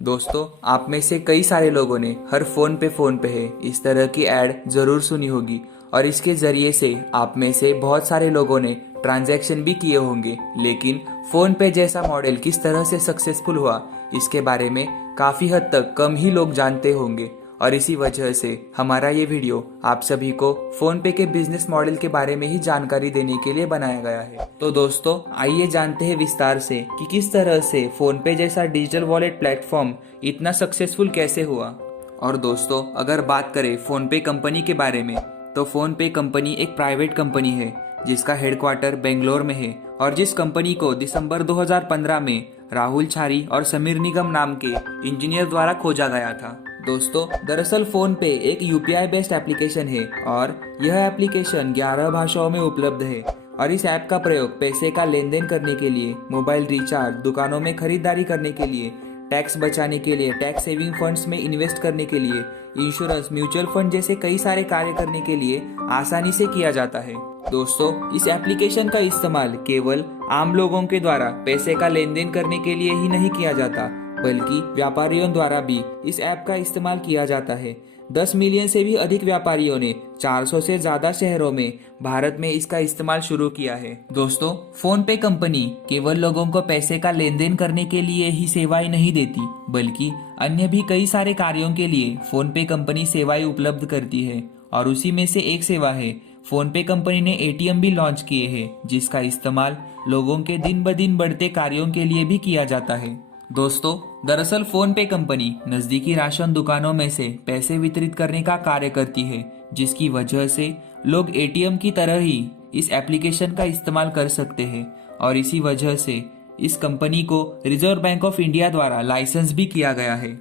दोस्तों, आप में से कई सारे लोगों ने हर फोन पे है इस तरह की एड जरूर सुनी होगी और इसके जरिए से आप में से बहुत सारे लोगों ने ट्रांजैक्शन भी किए होंगे। लेकिन फोन पे जैसा मॉडल किस तरह से सक्सेसफुल हुआ, इसके बारे में काफी हद तक कम ही लोग जानते होंगे और इसी वजह से हमारा ये वीडियो आप सभी को फोन पे के बिजनेस मॉडल के बारे में ही जानकारी देने के लिए बनाया गया है। तो दोस्तों, आइए जानते हैं विस्तार से कि किस तरह से फोन पे जैसा डिजिटल वॉलेट प्लेटफॉर्म इतना सक्सेसफुल कैसे हुआ। और दोस्तों, अगर बात करें फोन पे कंपनी के बारे में, तो फोन पे कंपनी एक प्राइवेट कंपनी है जिसका हेडक्वार्टर बेंगलोर में है और जिस कंपनी को दिसंबर 2015 में राहुल छारी और समीर निगम नाम के इंजीनियर द्वारा खोजा गया था। दोस्तों, दरअसल फोन पे एक यूपीआई बेस्ड एप्लीकेशन है और यह एप्लीकेशन 11 भाषाओं में उपलब्ध है और इस ऐप का प्रयोग पैसे का लेन देन करने के लिए, मोबाइल रिचार्ज, दुकानों में खरीदारी करने के लिए, टैक्स बचाने के लिए, टैक्स सेविंग फंड्स में इन्वेस्ट करने के लिए, इंश्योरेंस, म्यूचुअल फंड जैसे कई सारे कार्य करने के लिए आसानी से किया जाता है। दोस्तों, इस एप्लीकेशन का इस्तेमाल केवल आम लोगों के द्वारा पैसे का लेन देन करने के लिए ही नहीं किया जाता, बल्कि व्यापारियों द्वारा भी इस ऐप का इस्तेमाल किया जाता है। 10 मिलियन से भी अधिक व्यापारियों ने 400 से ज्यादा शहरों में भारत में इसका इस्तेमाल शुरू किया है। दोस्तों, फोन पे कंपनी केवल लोगों को पैसे का लेन देन करने के लिए ही सेवाएं नहीं देती, बल्कि अन्य भी कई सारे कार्यों के लिए फोन पे कंपनी सेवाएं उपलब्ध करती है और उसी में से एक सेवा है, फोन पे कंपनी ने एटीएम भी लॉन्च किए हैं जिसका इस्तेमाल लोगों के दिन ब दिन बढ़ते कार्यों के लिए भी किया जाता है। दोस्तों, दरअसल फोन पे कंपनी नजदीकी राशन दुकानों में से पैसे वितरित करने का कार्य करती है, जिसकी वजह से लोग एटीएम की तरह ही इस एप्लीकेशन का इस्तेमाल कर सकते हैं और इसी वजह से इस कंपनी को रिजर्व बैंक ऑफ इंडिया द्वारा लाइसेंस भी किया गया है।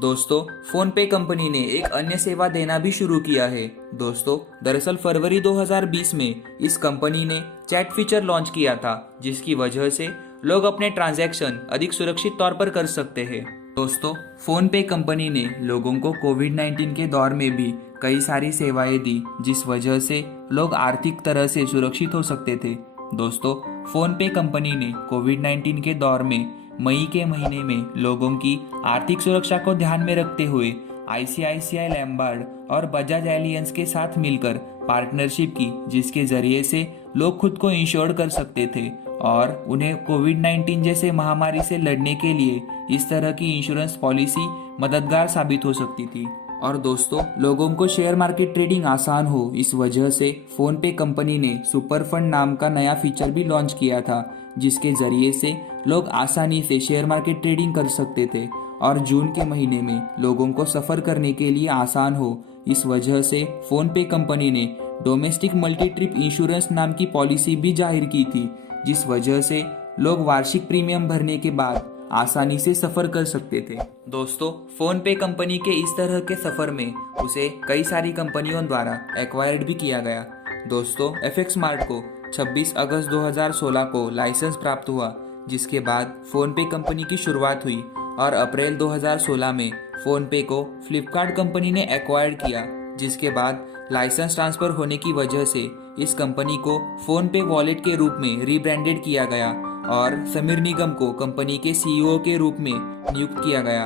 दोस्तों, फोन पे कंपनी ने एक अन्य सेवा देना भी शुरू किया है। दोस्तों, दरअसल फरवरी 2020 में इस कंपनी ने चैट फीचर लॉन्च किया था, जिसकी वजह से लोग अपने ट्रांजैक्शन अधिक सुरक्षित तौर पर कर सकते हैं। दोस्तों, फोन पे कंपनी ने लोगों को कोविड-19 के दौर में भी कई सारी सेवाएं दी, जिस वजह से लोग आर्थिक तरह से सुरक्षित हो सकते थे। दोस्तों, फोन पे कंपनी ने कोविड-19 के दौर में मई के महीने में लोगों की आर्थिक सुरक्षा को ध्यान में रखते हुए आईसीआईसीआई लैम्बार्ड और बजाज एलियंस के साथ मिलकर पार्टनरशिप की, जिसके जरिए से लोग खुद को इंश्योर कर सकते थे और उन्हें कोविड-19 जैसे महामारी से लड़ने के लिए इस तरह की इंश्योरेंस पॉलिसी मददगार साबित हो सकती थी। और दोस्तों, लोगों को शेयर मार्केट ट्रेडिंग आसान हो, इस वजह से फोन पे कंपनी ने सुपर फंड नाम का नया फीचर भी लॉन्च किया था, जिसके जरिए से लोग आसानी से शेयर मार्केट ट्रेडिंग कर सकते थे और जून के महीने में लोगों को सफर करने के लिए आसान हो, इस वजह से फोन पे कंपनी ने डोमेस्टिक मल्टी ट्रिप इंश्योरेंस नाम की पॉलिसी भी जाहिर की थी, जिस वजह से लोग वार्षिक प्रीमियम भरने के बाद आसानी से सफर कर सकते थे। दोस्तों, फोन पे कंपनी के इस तरह के सफर में उसे कई सारी कंपनियों द्वारा एक्वायर्ड भी किया गया। दोस्तों, एफएक्स मार्ट को 26 अगस्त 2016 को लाइसेंस प्राप्त हुआ, जिसके बाद फोन पे कंपनी की शुरुआत हुई और अप्रैल 2016 में फोन पे को फ्लिपकार्ट कंपनी ने एक्वायर्ड किया, जिसके बाद लाइसेंस ट्रांसफर होने की वजह से इस कंपनी को फोन पे वॉलेट के रूप में रीब्रांडेड किया गया और समीर निगम को कंपनी के सीईओ के रूप में नियुक्त किया गया।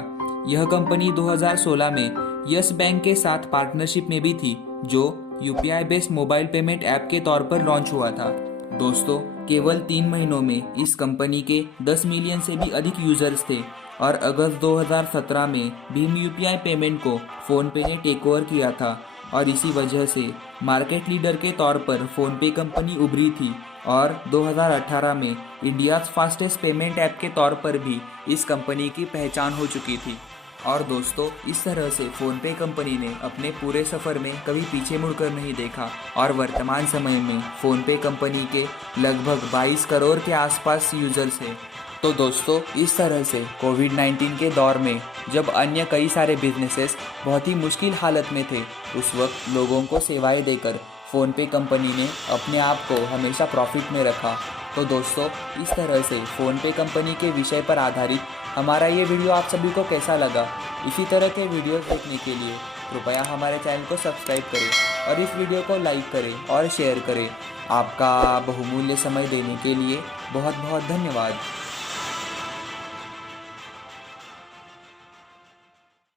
यह कंपनी 2016 में यस बैंक के साथ पार्टनरशिप में भी थी, जो UPI based mobile payment app के तौर पर लॉन्च हुआ था। दोस्तों, केवल 3 महीनों में इस कंपनी के 10 मिलियन से भी अधिक यूजर्स थे और अगस्त 2017 में भीम यूपीआई पेमेंट को फोन पे ने टेक ओवर किया था और इसी वजह से मार्केट लीडर के तौर पर फोन पे कंपनी उभरी थी और 2018 में इंडिया फास्टेस्ट पेमेंट ऐप के तौर पर भी इस कंपनी की पहचान हो चुकी थी। और दोस्तों, इस तरह से फोन पे कंपनी ने अपने पूरे सफर में कभी पीछे मुड़कर नहीं देखा और वर्तमान समय में फोन पे कंपनी के लगभग 22 करोड़ के आसपास यूजर्स हैं। तो दोस्तों, इस तरह से कोविड-19 के दौर में जब अन्य कई सारे बिजनेसेस बहुत ही मुश्किल हालत में थे, उस वक्त लोगों को सेवाएं देकर फोन पे कंपनी ने अपने आप को हमेशा प्रॉफिट में रखा। तो दोस्तों, इस तरह से फोन पे कंपनी के विषय पर आधारित हमारा ये वीडियो आप सभी को कैसा लगा? इसी तरह के वीडियोस देखने के लिए कृपया हमारे चैनल को सब्सक्राइब करें और इस वीडियो को लाइक करें और शेयर करें। आपका बहुमूल्य समय देने के लिए बहुत बहुत धन्यवाद।